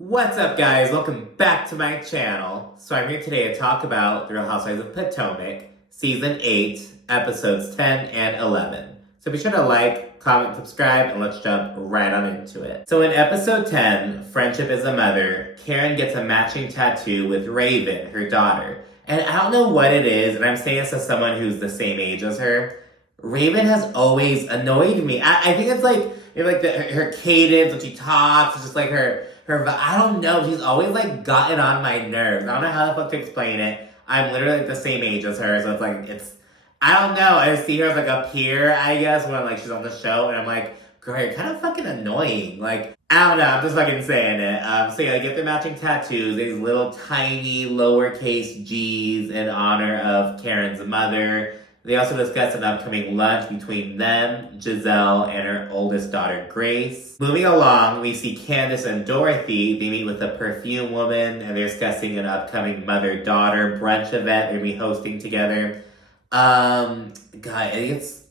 What's up, guys? Welcome back to my channel. So I'm here today to talk about The Real Housewives of Potomac, Season 8, Episodes 10 and 11. So be sure to like, comment, subscribe, and let's jump right on into it. So in Episode 10, Friendship is a Mother, Karen gets a matching tattoo with Raven, her daughter. And I don't know what it is, and I'm saying this as someone who's the same age as her. Raven has always annoyed me. I think it's like, her cadence when she talks, it's just like her, I don't know, she's always like gotten on my nerves. I don't know how the fuck to explain it. I'm literally like the same age as her, so I don't know. I just see her as like a peer, I guess, when like she's on the show, and I'm like, girl, you're kind of fucking annoying. Like, I don't know, I'm just fucking saying it. So yeah, they get the matching tattoos, these little tiny lowercase G's in honor of Karen's mother. They also discuss an upcoming lunch between them, Giselle, and her oldest daughter, Grace. Moving along, we see Candace and Dorothy. They meet with a perfume woman, and they're discussing an upcoming mother-daughter brunch event they'll be hosting together. God, I think it's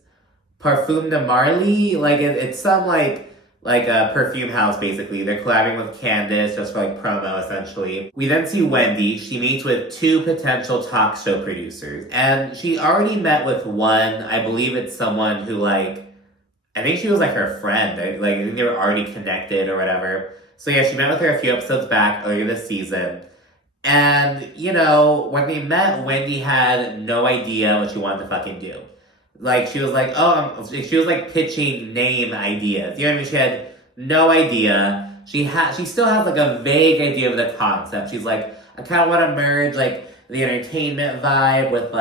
Parfum de Marly. It's some a perfume house, basically. They're collabing with Candace just for promo, essentially. We then see Wendy. She meets with two potential talk show producers, and she already met with one. I believe it's someone who I think she was her friend. I think they were already connected or whatever. So yeah, she met with her a few episodes back earlier this season. And, when they met, Wendy had no idea what she wanted to fucking do. She was pitching name ideas. You know what I mean? She had no idea. She still has a vague idea of the concept. She's like, I kind of want to merge the entertainment vibe with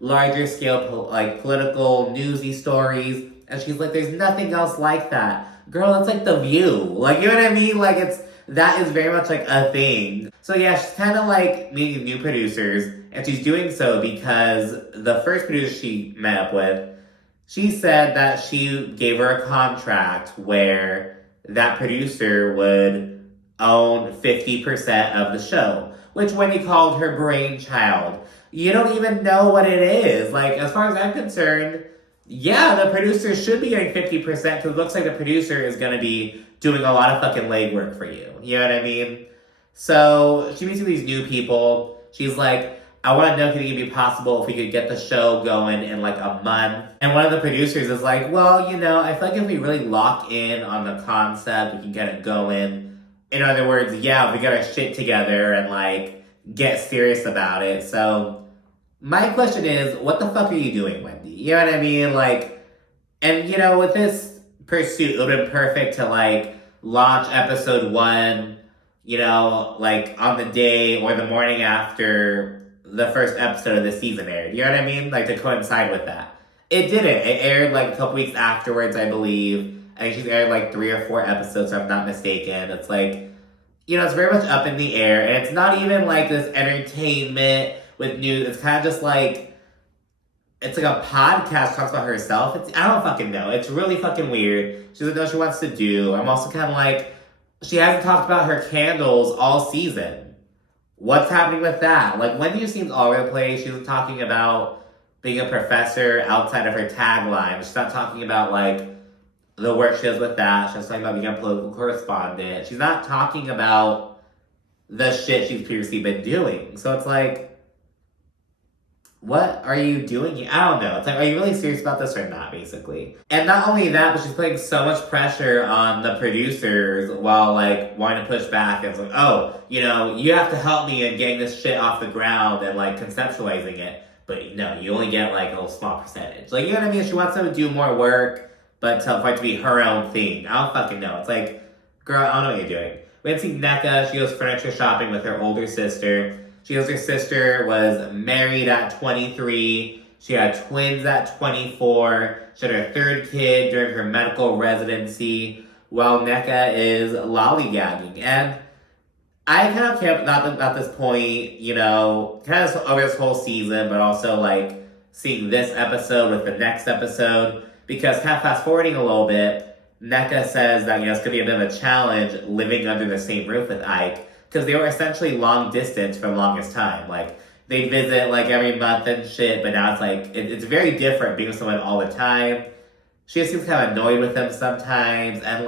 larger scale political newsy stories. And she's like, there's nothing else like that. Girl, that's The View. You know what I mean? That is very much a thing. So yeah, she's kind of meeting new producers. And she's doing so because the first producer she met up with, she said that she gave her a contract where that producer would own 50% of the show, which Wendy called her brainchild. You don't even know what it is. As far as I'm concerned, yeah, the producer should be getting 50% because it looks like the producer is going to be doing a lot of fucking legwork for you. You know what I mean? So she meets with these new people. She's like, I want to know if it could be possible if we could get the show going in a month. And one of the producers is like, well, I feel like if we really lock in on the concept, we can get it going. In other words, yeah, if we get our shit together and get serious about it. So my question is, what the fuck are you doing, Wendy? You know what I mean? With this pursuit, it would have been perfect to launch episode 1, on the day or the morning after the first episode of the season aired. You know what I mean? To coincide with that. It didn't. It aired a couple weeks afterwards, I believe. I think she's aired 3 or 4 episodes, if I'm not mistaken. It's it's very much up in the air. And it's not even this entertainment with news. It's kind of just it's a podcast talks about herself. I don't fucking know. It's really fucking weird. She doesn't know what she wants to do. I'm also kind of she hasn't talked about her candles all season. What's happening with that? Wendy seems all over the place. She was talking about being a professor outside of her tagline. She's not talking about, the work she does with that. She's talking about being a political correspondent. She's not talking about the shit she's previously been doing. So it's what are you doing here? I don't know. It's are you really serious about this or not, basically? And not only that, but she's putting so much pressure on the producers while, wanting to push back. And it's oh, you have to help me in getting this shit off the ground and, conceptualizing it. But, no, you only get, a little small percentage. You know what I mean? She wants them to do more work, but for it to be her own thing. I don't fucking know. It's girl, I don't know what you're doing. We had seen Nneka. She goes furniture shopping with her older sister. She goes, her sister was married at 23. She had twins at 24. She had her third kid during her medical residency, while Nneka is lollygagging. And I kind of care about this point, kind of over this whole season, but also seeing this episode with the next episode, because kind of fast forwarding a little bit, Nneka says that, it's going to be a bit of a challenge living under the same roof with Ike, because they were essentially long distance for the longest time. They visit every month and shit, but now it's very different being with someone all the time. She just seems kind of annoyed with them sometimes, and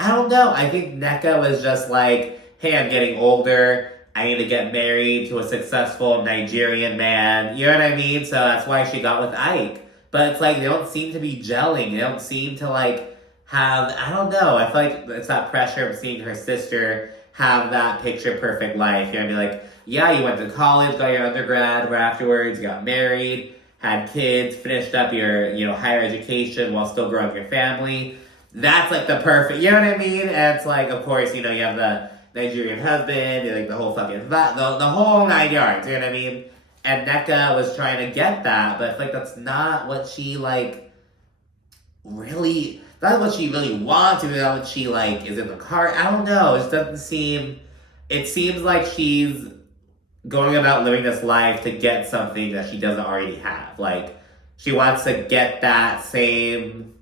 I don't know. I think Nneka was just like, hey, I'm getting older. I need to get married to a successful Nigerian man. You know what I mean? So that's why she got with Ike. But it's like, they don't seem to be gelling. They don't seem to like have, I don't know. I feel like it's that pressure of seeing her sister have that picture perfect life. You're gonna be like, yeah, you went to college, got your undergrad, right afterwards, you got married, had kids, finished up your, higher education while still growing your family. That's like the perfect, you know what I mean? And it's like, of course, you have the Nigerian husband, like the whole fucking, the whole 9 yards, you know what I mean? And Nneka was trying to get that, but I feel like that's not what she, like, really, not what she really wants, not what she, like, is in the car. I don't know, it just doesn't seem, it seems like she's going about living this life to get something that she doesn't already have. Like, she wants to get that same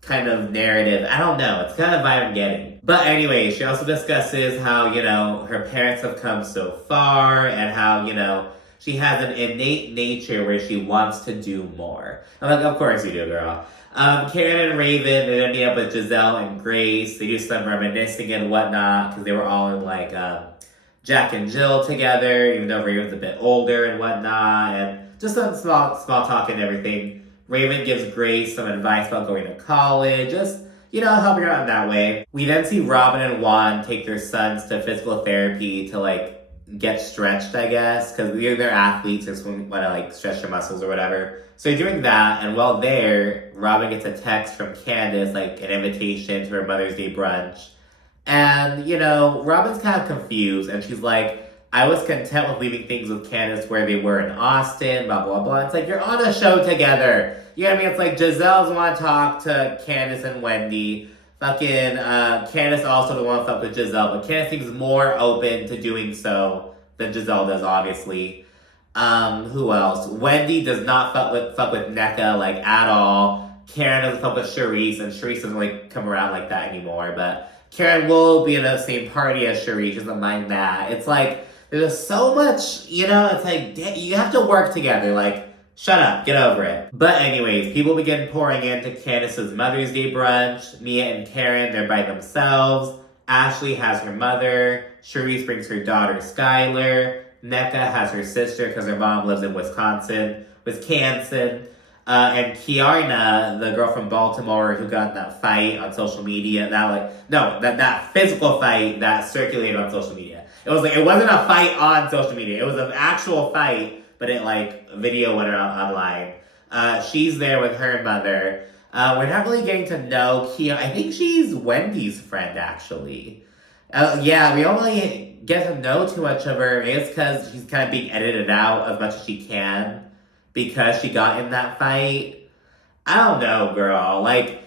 kind of narrative. I don't know. It's kind of vibe I'm getting. But anyway, she also discusses how, her parents have come so far and how, she has an innate nature where she wants to do more. I'm like, of course you do, girl. Karen and Raven, they meet up with Giselle and Grace. They do some reminiscing and whatnot because they were all in like Jack and Jill together, even though Raven's a bit older and whatnot, and just some small talk and everything. Raven gives Grace some advice about going to college, just, helping her out in that way. We then see Robin and Juan take their sons to physical therapy to, like, get stretched, I guess, because they're athletes, just want to, like, stretch their muscles or whatever. So they're doing that, and while there, Robin gets a text from Candace, like, an invitation to her Mother's Day brunch. And, Robin's kind of confused, and she's like, I was content with leaving things with Candace where they were in Austin, blah, blah, blah. It's like, you're on a show together. You know what I mean? It's like Giselle's want to talk to Candace and Wendy. Fucking Candace also don't want to fuck with Giselle, but Candace seems more open to doing so than Giselle does, obviously. Who else? Wendy does not fuck with Nneka, like, at all. Karen doesn't fuck with Charisse, and Charisse doesn't, like, come around like that anymore, but Karen will be in the same party as Charisse. She doesn't mind that. It's like, there's so much, it's like, you have to work together. Like, shut up, get over it. But anyways, people begin pouring into Candace's Mother's Day brunch. Mia and Karen, they're by themselves. Ashley has her mother. Charisse brings her daughter, Skylar. Nneka has her sister because her mom lives in Wisconsin. And Kiarna, the girl from Baltimore who got in that fight on social media, that physical fight that circulated on social media. It wasn't a fight on social media. It was an actual fight, but video went around online. She's there with her mother. We're not really getting to know Kia. I think she's Wendy's friend, actually. We don't really get to know too much of her. It's because she's kind of being edited out as much as she can because she got in that fight. I don't know, girl. Like,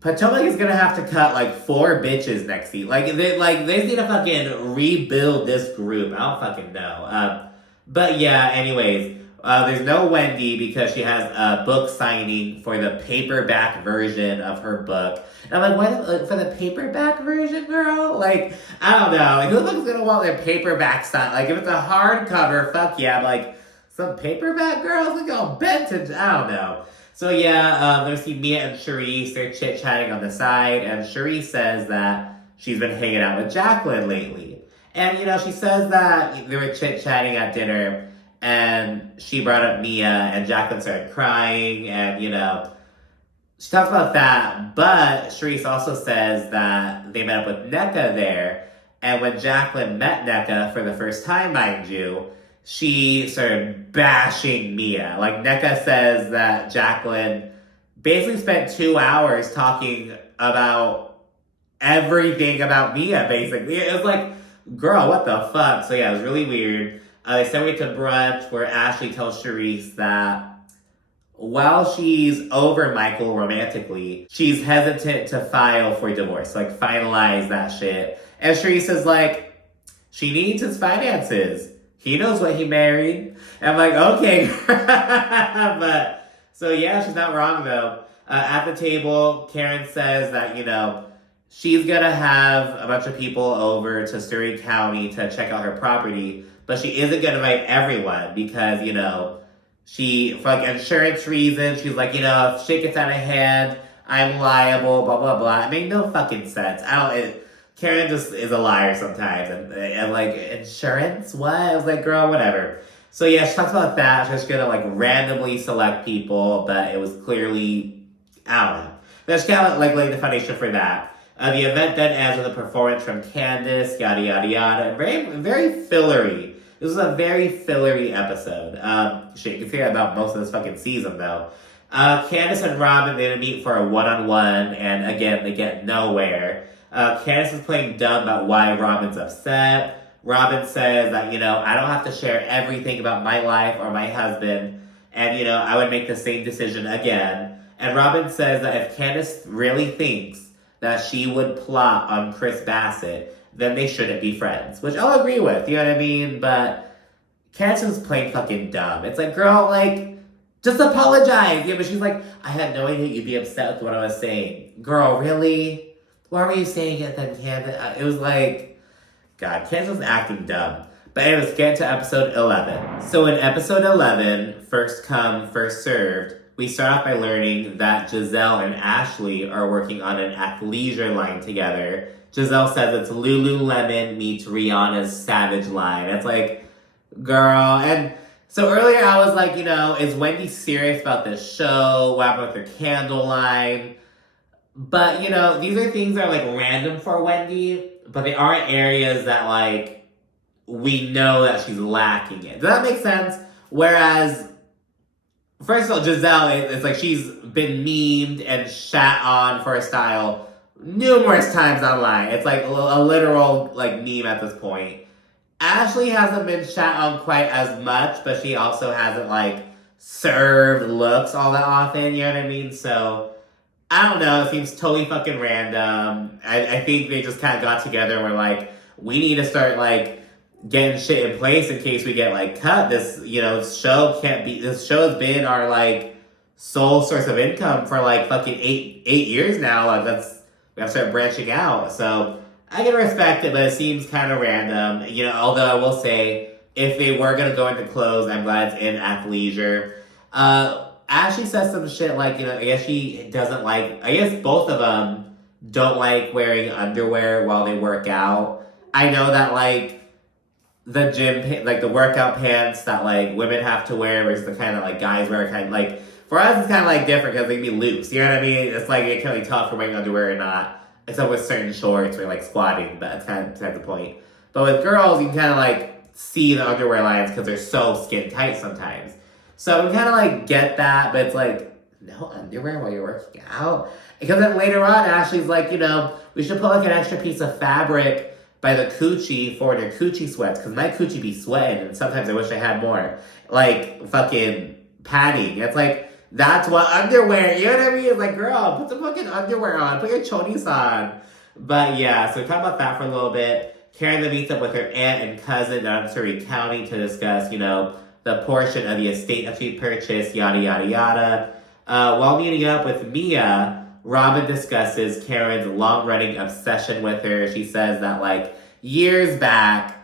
Potomac is gonna have to cut 4 bitches next season. They need to fucking rebuild this group. I don't fucking know. But yeah, anyways, there's no Wendy because she has a book signing for the paperback version of her book. And I'm like, what for the paperback version, girl? I don't know. Who the fuck's gonna want their paperback sign? If it's a hardcover, fuck yeah. But some paperback girls, all bent and I don't know. So yeah, there's Mia and Charisse. They're chit-chatting on the side, and Charisse says that she's been hanging out with Jacqueline lately. And, she says that they were chit-chatting at dinner, and she brought up Mia, and Jacqueline started crying, and, she talks about that, but Charisse also says that they met up with Nneka there, and when Jacqueline met Nneka for the first time, mind you, she started bashing Mia. Nneka says that Jacqueline basically spent 2 hours talking about everything about Mia, basically. It was like, girl, what the fuck? So yeah, it was really weird. They separate to brunch where Ashley tells Charisse that while she's over Michael romantically, she's hesitant to file for divorce, finalize that shit. And Charisse is like, she needs his finances. He knows what he married. And I'm like, okay. But, so yeah, she's not wrong though. At the table, Karen says that, she's gonna have a bunch of people over to Surrey County to check out her property, but she isn't gonna invite everyone because, she, for insurance reasons, she's like, if shit gets out of hand, I'm liable, blah, blah, blah. It made no fucking sense. Karen just is a liar sometimes. And like, insurance? What? I was like, girl, whatever. So yeah, she talks about that. She's gonna like randomly select people, but it was clearly, I don't know. Then she kind of like laid the foundation for that. The event then ends with a performance from Candace, yada, yada, yada. Very, very fillery. This was a very fillery episode. Shit, you can figure out about most of this fucking season, though. Candace and Robin, they meet for a one-on-one, and again, they get nowhere. Candace is playing dumb about why Robin's upset. Robin says that, I don't have to share everything about my life or my husband, and, I would make the same decision again. And Robin says that if Candace really thinks that she would plot on Chris Bassett, then they shouldn't be friends. Which I'll agree with, you know what I mean? But Candace is playing fucking dumb. It's like, girl, like, just apologize. Yeah, but she's like, I had no idea you'd be upset with what I was saying. Girl, really? Why were you saying it then, Candace? It was like, God, Candace was acting dumb. But anyways, get to episode 11. So in episode 11, first come, first served, we start off by learning that Giselle and Ashley are working on an athleisure line together. Giselle says it's Lululemon meets Rihanna's Savage line. It's like, girl. And so earlier I was like, is Wendy serious about this show? What happened with her candle line? But, these are things that are like random for Wendy, but they aren't areas that like we know that she's lacking in. Does that make sense? Whereas, first of all, Giselle, it's like she's been memed and shat on for her style numerous times online. It's like a literal like meme at this point. Ashley hasn't been shat on quite as much, but she also hasn't like served looks all that often, you know what I mean? So, I don't know, it seems totally fucking random. I think they just kind of got together and were like, we need to start like getting shit in place in case we get like cut. This, show this show has been our like sole source of income for like fucking eight years now. Like we have to start branching out. So I can respect it, but it seems kind of random. Although I will say, if they were gonna go into clothes, I'm glad it's in athleisure. Ashley says some shit like, I guess she doesn't like, I guess both of them don't like wearing underwear while they work out. I know that like the gym, like the workout pants that like women have to wear versus the kind of like guys wear, kind of like, for us it's kind of like different because they can be loose, you know what I mean? It's like you can't really tell if you're wearing underwear or not, except with certain shorts or like squatting, but that's kind of the point. But with girls, you can kind of like see the underwear lines because they're so skin tight sometimes. So we kind of like get that, but it's like, no underwear while you're working out? Because then later on, Ashley's like, we should put like an extra piece of fabric by the coochie for their coochie sweats, because my coochie be sweating, and sometimes I wish I had more. Like, fucking padding. It's like, that's what underwear, you know what I mean? It's like, girl, put some fucking underwear on, put your chonies on. But yeah, so we talk about that for a little bit. Karen then meets up with her aunt and cousin down in Surrey County to discuss, the portion of the estate that she purchased, yada, yada, yada. While meeting up with Mia, Robin discusses Karen's long-running obsession with her. She says that, like, years back,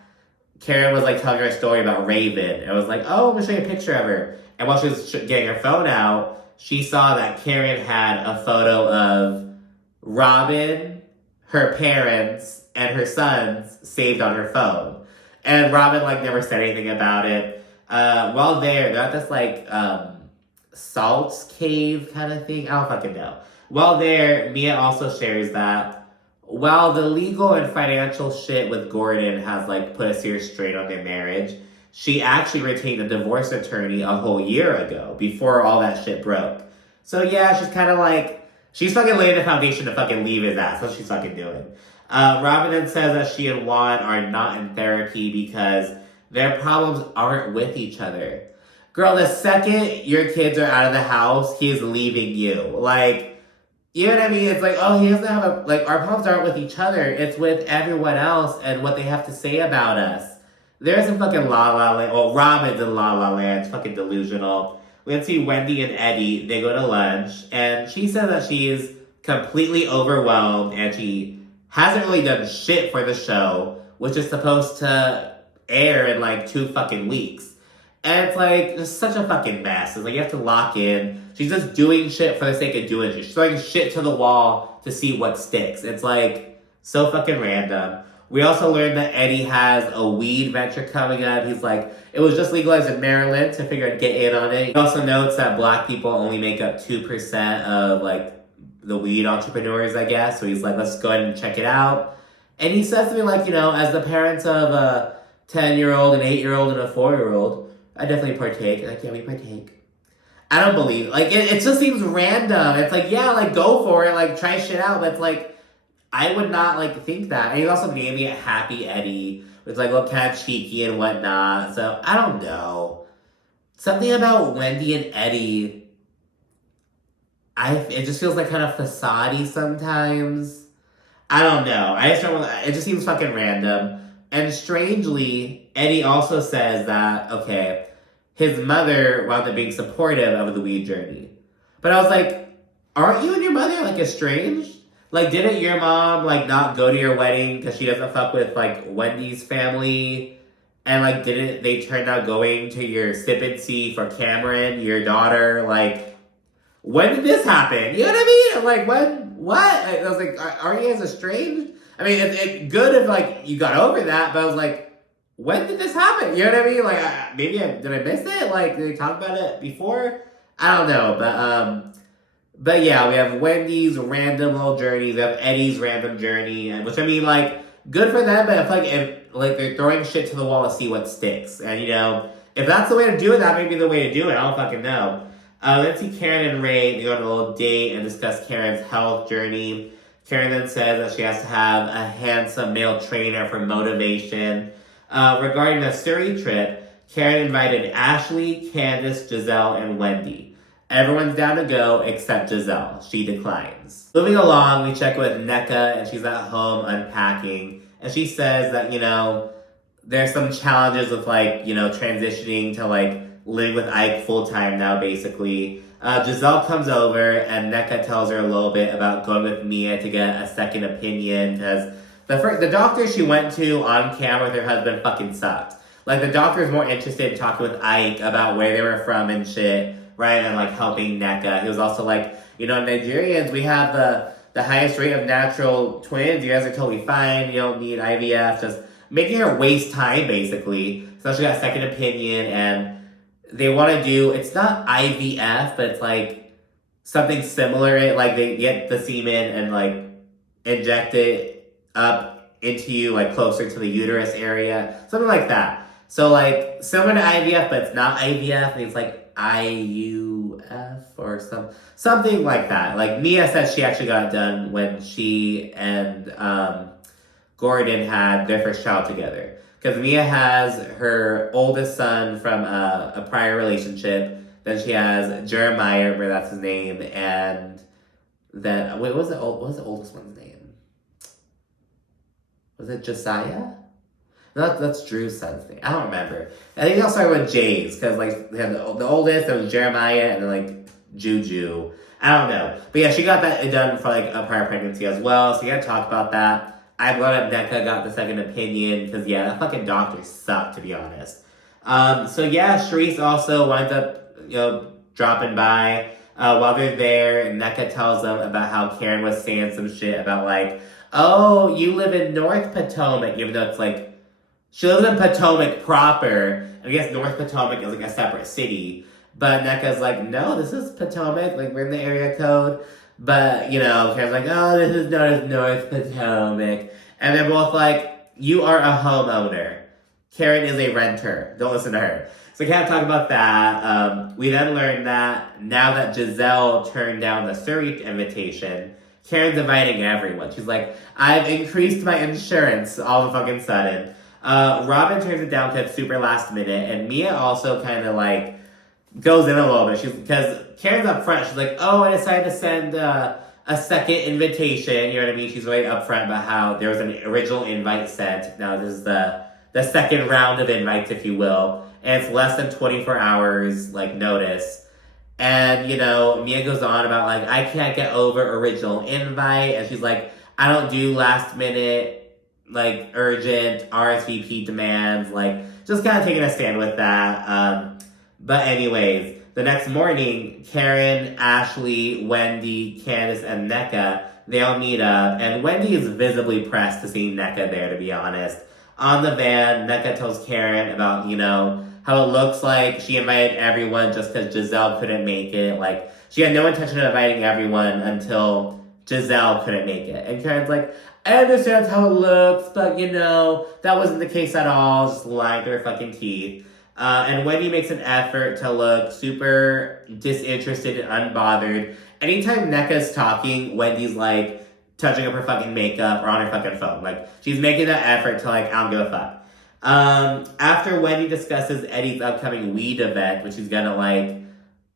Karen was, like, telling her a story about Raven. And was like, oh, I'm going to show you a picture of her. And while she was getting her phone out, she saw that Karen had a photo of Robin, her parents, and her sons saved on her phone. And Robin, like, never said anything about it. While they're at this, like, salt cave kind of thing. I don't fucking know. While there, Mia also shares that while the legal and financial shit with Gordon has, like, put a serious strain on their marriage, she actually retained a divorce attorney a whole year ago, before all that shit broke. So, yeah, she's kind of like, she's fucking laying the foundation to fucking leave his ass. That's what she's fucking doing. Robin then says that she and Juan are not in therapy because their problems aren't with each other. Girl, the second your kids are out of the house, he is leaving you. Like, you know what I mean? It's like, oh, he doesn't have a, like, our problems aren't with each other. It's with everyone else and what they have to say about us. There's some fucking La La Land. Well, Robin's in La La Land. It's fucking delusional. We can see Wendy and Eddie. They go to lunch. And she says that she is completely overwhelmed and she hasn't really done shit for the show, which is supposed to air in like 2 fucking weeks. And it's like, just such a fucking mess. It's like, you have to lock in. She's just doing shit for the sake of doing shit. She's throwing shit to the wall to see what sticks. It's like, so fucking random. We also learned that Eddie has a weed venture coming up. He's like, it was just legalized in Maryland, so I figured I'd get in on it. He also notes that black people only make up 2% of, like, the weed entrepreneurs, I guess. So he's like, let's go ahead and check it out. And he says to me, like, you know, as the parents of a 10-year-old, an 8-year-old, and a 4-year-old, I definitely partake. Like, yeah, we partake. I don't believe it. Like, it just seems random. It's like, yeah, like, go for it. Like, try shit out. But it's like, I would not, like, think that. And he's also naming it Happy Eddie, which, like, look kind of cheeky and whatnot. So, I don't know. Something about Wendy and Eddie, it just feels like kind of facade-y sometimes. I don't know. It just seems fucking random. And strangely, Eddie also says that, okay, his mother wound up being supportive of the weed journey. But I was like, aren't you and your mother, like, estranged? Like, didn't your mom, like, not go to your wedding because she doesn't fuck with, like, Wendy's family? And, like, didn't they turn out going to your sip and see for Cameron, your daughter? Like, when did this happen? You know what I mean? Like, what? I was like, are you guys estranged? I mean, it's good if, like, you got over that, but I was like, when did this happen? You know what I mean? Like, did I miss it? Like, did they talk about it before? I don't know, but yeah, we have Wendy's random little journeys, we have Eddie's random journey, which I mean, like, good for them, but I feel like they're throwing shit to the wall to see what sticks. And, you know, if that's the way to do it, that may be the way to do it. I don't fucking know. Let's see Karen and Ray. They go on a little date and discuss Karen's health journey. Karen then says that she has to have a handsome male trainer for motivation. Regarding the Surrey trip, Karen invited Ashley, Candace, Giselle, and Wendy. Everyone's down to go except Giselle. She declines. Moving along, we check with Nneka, and she's at home unpacking. And she says that, you know, there's some challenges with, like, you know, transitioning to, like, living with Ike full-time now, basically. Giselle comes over, and Nneka tells her a little bit about going with Mia to get a second opinion, because the doctor she went to on camera with her husband fucking sucked. Like, the doctor is more interested in talking with Ike about where they were from and shit, rather than, like, helping Nneka. He was also like, you know, Nigerians, we have the highest rate of natural twins. You guys are totally fine. You don't need IVF. Just making her waste time, basically. So she got a second opinion, and they want to do, it's not IVF, but it's, like, something similar. Like, they get the semen and, like, inject it up into you, like, closer to the uterus area. Something like that. So, like, similar to IVF, but it's not IVF. And it's, like, IUF or something like that. Like, Mia said she actually got it done when she and Gordon had their first child together. Because Mia has her oldest son from a prior relationship. Then she has Jeremiah, remember that's his name. And then, wait, what was the oldest one's name? Was it Josiah? No, that's Drew's son's name. I don't remember. I think they all started with J's. Because, like, they had the oldest, there was Jeremiah, and then, like, Juju. I don't know. But yeah, she got that done for, like, a prior pregnancy as well. So you gotta talk about that. I'm glad that Nneka got the second opinion, because, yeah, that fucking doctor sucked, to be honest. So, yeah, Sharice also winds up, you know, dropping by. While they're there, Nneka tells them about how Karen was saying some shit about, like, oh, you live in North Potomac, even though it's, like, she lives in Potomac proper. I guess North Potomac is, like, a separate city. But Nneka's like, no, this is Potomac. Like, we're in the area code. But, you know, Karen's like, oh, this is known as North Potomac. And they're both like, you are a homeowner. Karen is a renter. Don't listen to her. So we can't talk about that. We then learned that now that Giselle turned down the Surrey invitation, Karen's inviting everyone. She's like, I've increased my insurance all of a fucking sudden. Robin turns it down because it's super last minute. And Mia also kind of, like, goes in a little bit. Because Karen's up front. She's like, oh, I decided to send a second invitation. You know what I mean? She's really upfront about how there was an original invite sent. Now this is the second round of invites, if you will. And it's less than 24 hours, like, notice. And, you know, Mia goes on about, like, I can't get over original invite. And she's like, I don't do last minute, like, urgent RSVP demands, like, just kind of taking a stand with that. But anyways, the next morning, Karen, Ashley, Wendy, Candace, and Nneka, they all meet up, and Wendy is visibly pressed to see Nneka there, to be honest. On the van, Nneka tells Karen about, how it looks like she invited everyone just because Giselle couldn't make it. Like, she had no intention of inviting everyone until Giselle couldn't make it. And Karen's like, I understand how it looks, but that wasn't the case at all. Just lying to her fucking teeth. And Wendy makes an effort to look super disinterested and unbothered. Anytime Nneka's talking, Wendy's like touching up her fucking makeup or on her fucking phone. Like, she's making that effort to like, I don't give a fuck. After Wendy discusses Eddie's upcoming weed event, which she's gonna like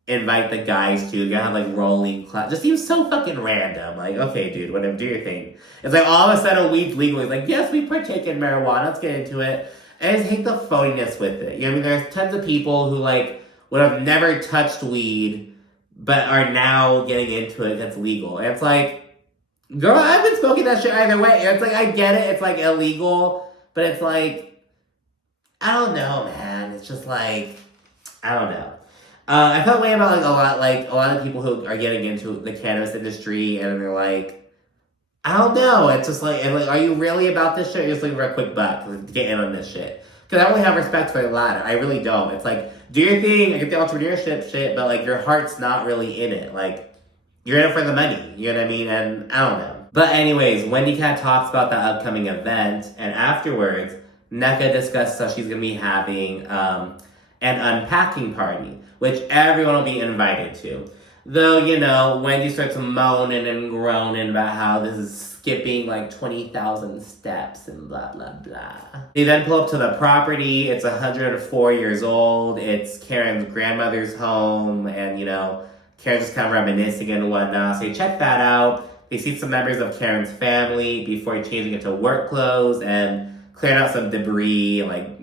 invite the guys to, gonna have like rolling class. Just seems so fucking random. Like, okay, dude, whatever, do your thing. It's like all of a sudden weed's legal. It's like, yes, we partake in marijuana. Let's get into it. And I just hate the phoniness with it. You know what I mean? There's tons of people who like would have never touched weed, but are now getting into it that's legal. And it's like, girl, I've been smoking that shit either way. And it's like, I get it. It's like illegal, but it's like, I don't know, man. It's just like, I don't know. I felt way about like a lot of people who are getting into the cannabis industry and they're like, I don't know. It's just like, and like, are you really about this shit? You're just looking for a quick buck to get in on this shit. Because I don't really have respect for the latter. I really don't. It's like, do your thing, I get the entrepreneurship shit, but like your heart's not really in it. Like, you're in it for the money. You know what I mean? And I don't know. But anyways, Wendy Cat talks about the upcoming event, and afterwards, Nneka discusses how she's going to be having an unpacking party, which everyone will be invited to. Though, Wendy starts moaning and groaning about how this is skipping like 20,000 steps and blah, blah, blah. They then pull up to the property. It's 104 years old. It's Karen's grandmother's home. And, Karen's just kind of reminiscing and whatnot. So you check that out. They see some members of Karen's family before changing into work clothes and clearing out some debris, like,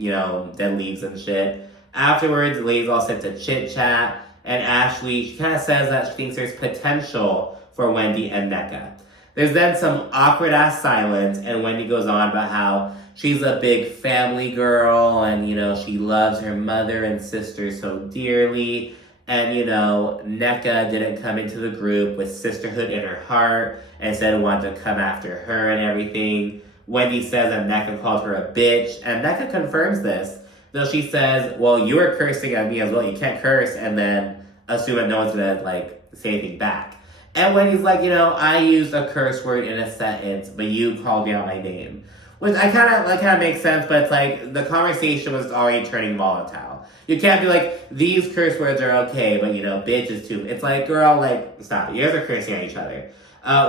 dead leaves and shit. Afterwards, the ladies all sit to chit-chat. And Ashley, she kind of says that she thinks there's potential for Wendy and Nneka. There's then some awkward-ass silence, and Wendy goes on about how she's a big family girl, and, she loves her mother and sister so dearly, and, Nneka didn't come into the group with sisterhood in her heart, and instead wanted to come after her and everything. Wendy says that Nneka called her a bitch, and Nneka confirms this. Though she says, well, you were cursing at me as well. You can't curse and then assume that no one's going to, say anything back. And Wendy's like, I used a curse word in a sentence, but you called me out my name. Which I kind of makes sense, but it's like, the conversation was already turning volatile. You can't be like, these curse words are okay, but, bitch is too. It's like, girl, stop it. You guys are cursing at each other.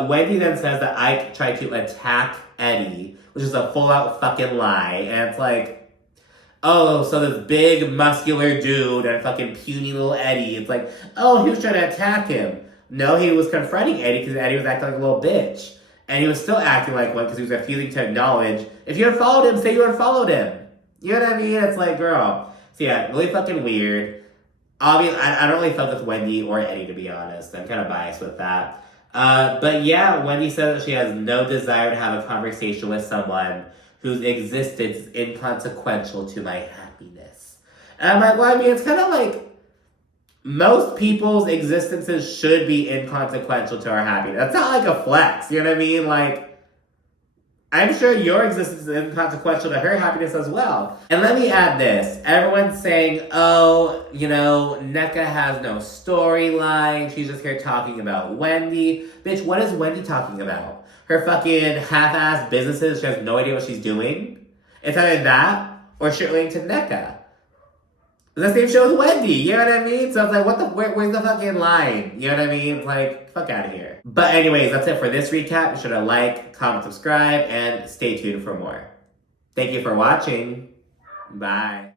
Wendy then says that Ike tried to attack Eddie, which is a full-out fucking lie. And it's like, oh, so this big, muscular dude and fucking puny little Eddie, it's like, oh, he was trying to attack him. No, he was confronting Eddie because Eddie was acting like a little bitch. And he was still acting like one because he was refusing to acknowledge. If you unfollowed him, say you unfollowed him. You know what I mean? It's like, girl. So yeah, really fucking weird. Obviously, I don't really fuck with Wendy or Eddie, to be honest. I'm kind of biased with that. But yeah, Wendy says that she has no desire to have a conversation with someone whose existence is inconsequential to my happiness. And I'm like, well, I mean, it's kind of like most people's existences should be inconsequential to our happiness. That's not like a flex, you know what I mean? Like, I'm sure your existence is inconsequential to her happiness as well. And let me add this. Everyone's saying, oh, Nneka has no storyline. She's just here talking about Wendy. Bitch, what is Wendy talking about? Her fucking half-assed businesses, she has no idea what she's doing. It's either that or shit relating to Nneka. The same show with Wendy, you know what I mean? So it's like, where's the fucking line? You know what I mean? It's like, fuck out of here. But anyways, that's it for this recap. Be sure to like, comment, subscribe, and stay tuned for more. Thank you for watching. Bye.